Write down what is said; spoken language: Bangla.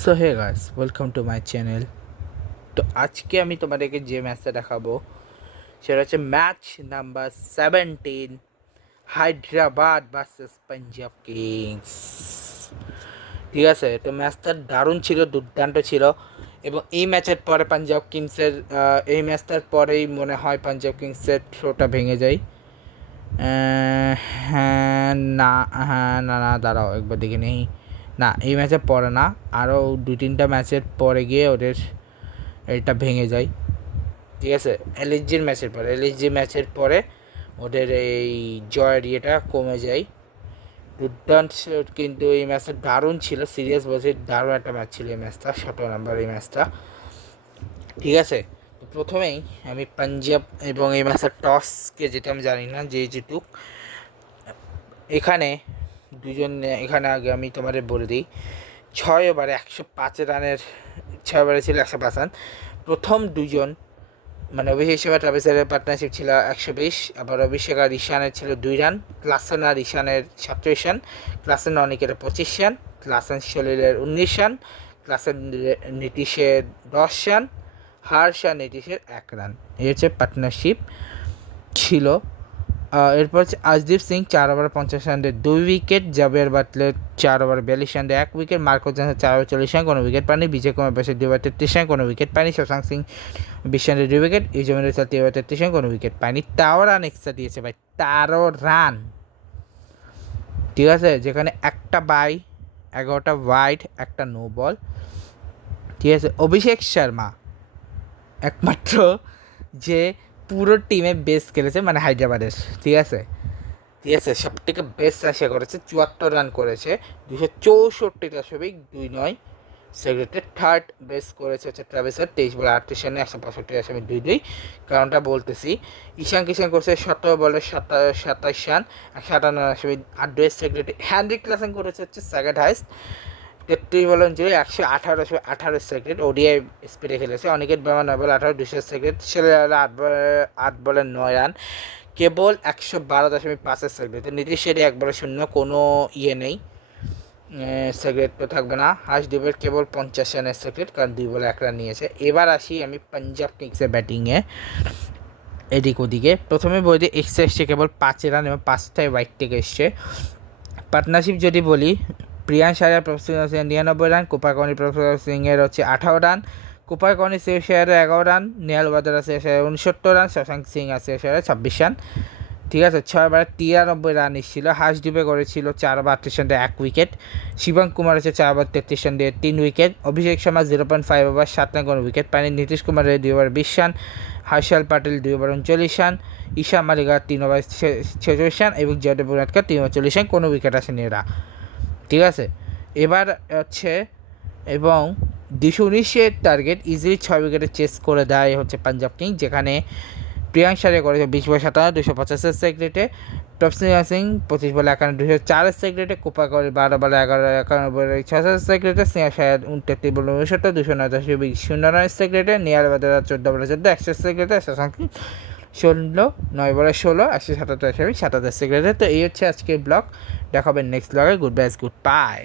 So hey guys, welcome to my channel. তো আজকে আমি তোমাদেরকে যে ম্যাচটা দেখাবো সেটা হচ্ছে match number 17, Hyderabad versus Punjab Kings. ঠিক আছে, তো ম্যাচটা দারুণ ছিল, দুর্দান্ত ছিল। এবং এই ম্যাচের পরে পাঞ্জাব কিংসের এই ম্যাচটার পরেই মনে হয় পাঞ্জাব কিংসের থ্রোটা ভেঙে যায়। হ্যাঁ না, হ্যাঁ না না, দাঁড়াও একবার দেখে নেই। না, এই ম্যাচের পরে না, আরও 2-3টা ম্যাচের পরে গিয়ে ওদের এটা ভেঙে যায়। ঠিক আছে, এলএসজি ম্যাচের পরে ওদের এই জয়ের ইয়েটা কমে যায়। দুর্দান্ত কিন্তু এই ম্যাচটা দারুণ ছিল, সিরিয়াস বলছি, দারুণ একটা ম্যাচ ছিল এই ম্যাচটা, 17 নম্বর এই ম্যাচটা। ঠিক আছে, তো প্রথমেই আমি পাঞ্জাব এবং এই ম্যাচের টসকে, যেটা আমি জানি না যে জিতুক, এখানে এখানে আগে আমি তোমাদের বলে দিই, 6 ওভারে 105 রানের, 6 ওভারে ছিল 105 রান। প্রথম দুজন মানে অভিষেক শর্মা ট্রাভিসের পার্টনারশিপ ছিল 120, আবার অভিষেক আর ঈশানের ছিল 2 রান, ক্লাসেন আর ঈশানের 37 রান, ক্লাসেন অনিকের 25 রান, ক্লাসেন সলিলের 19 রান, ক্লাসেন নীতিশের 10 রান, হার্ষ আর নীতিশের 1 রান। এই হচ্ছে পার্টনারশিপ ছিল। এরপর হচ্ছে আজদীপ সিং 4 ওভারে 50 রানে 2 উইকেট, জাবের বাটলের 4 ওভারে 42 রানে 1 উইকেট, মার্কো জনসন 4 ওভারে 40 রান, কোনো উইকেট পায়নি, বিজয় কুমার বাসের 2 ওভারে 33 রান, কোনো উইকেট পায়নি, শশাঙ্ক সিং 20 রানে 2 উইকেট, ইউজমেন্দ্র চাল 3 ওভারে 33 রান, কোনো উইকেট পায়নি। 13 রান এক্সট্রা দিয়েছে ভাই, 13 রান। ঠিক আছে, যেখানে একটা বাই, 11টা ওয়াইড, একটা নো বল। ঠিক আছে, অভিষেক শর্মা একমাত্র যে পুরো টিমে বেস খেলেছে, মানে হায়দ্রাবাদের। ঠিক আছে, ঠিক আছে, সব থেকে বেস্ট রান সে করেছে, 74 রান করেছে, 264 দশমিক 29। সেক্রেটারি থার্ড বেস্ট করেছে হচ্ছে ট্রাভিসের 23 বলে 38 রানে 165.22। কারণটা বলতেছি, ঈশান কিষান করছে 17 বলে 27 রান 157.82। সেক্রেটারি হ্যান্ড্রিক ক্লাসেন করেছে হচ্ছে সেকেন্ড হাইস্ট, 33 বলে 118.18 সেকেন্ড, ওডিআই স্পিডে খেলেছে। অনিকেত বার্মা 9 বলে 18, 200 সেকেন্ড, ছেলে 8 বলে 9 রান, কেবল 112.5 সেকেন্ড। নীতিশ শেঠি 1 বলে 0, কোনো ইয়ে নেই, সেকেন্ড তো থাকবে না। হার্ষদীপের কেবল 50 রানের সেকেন্ড, কারণ 2 বলে 1 রান নিয়েছে। এবার আসি আমি পাঞ্জাব কিংসের ব্যাটিংয়ে, এদিক ওদিকে। প্রথমে বলতে এক্সট্রা এসছে কেবল 5 রান এবং 5টাই হোয়াইট থেকে এসছে। পার্টনারশিপ যদি বলি, প্রিয়ান সারিয়া প্রফেসর সিং 99 রান, কুপার কর্নি প্রফেসর সিংয়ের হচ্ছে 18 রান, কুপার কর্নি শেয়ারের 11 রান, নেহাল ওয়াদার আছে 69 রান, শশাঙ্ক সিং আছে 26 রান। ঠিক আছে, 6 ওভারে 93 রান এসেছিল। হার্ষদীপে করেছিল 4 ওভার 38 রান দিয়ে 1 উইকেট, শিবম কুমার আছে 4 ওভার 33 রান দিয়ে 3 wicket, Abhishek Sharma 0.5 over 7 run, কোনো উইকেট পায়নি, নীতিশ কুমারের 2 over 20 run, Harshal Patel 2 over 39 run, ঈশা মালিকা 3 ওভার 46 রান এবং জয়দেব বুনাটকার 3 ওভার 40 রান, কোনো উইকেট আসেনি এরা। ঠিক আছে, এবার হচ্ছে এবং 219-এর টার্গেট ইজিলি 6 উইকেটে চেস করে দেয় হচ্ছে পাঞ্জাব কিংস, যেখানে প্রিয়াঙ্ক সারিয়া করেছে 20 বলে 57, 250 সেকেন্ডে, টপসিং সিং 25 বলে 51, 204 সেকেন্ডে, কোপা করে 12 বলে 11, 91 66 সেকেন্ডে, সিংহ সাহেব 29 বলে 69, 209.0 রান সেকেন্ডে, নিয়ার বাজার 14 বলে 14, 100 সেকেন্ডে, শশাঙ্ক 9 বলে 16, 177.77 সেকেন্ডে। তো এই হচ্ছে আজকের ব্লগ, দেখাবেন নেক্সট ব্লগে। Good bye, good bye.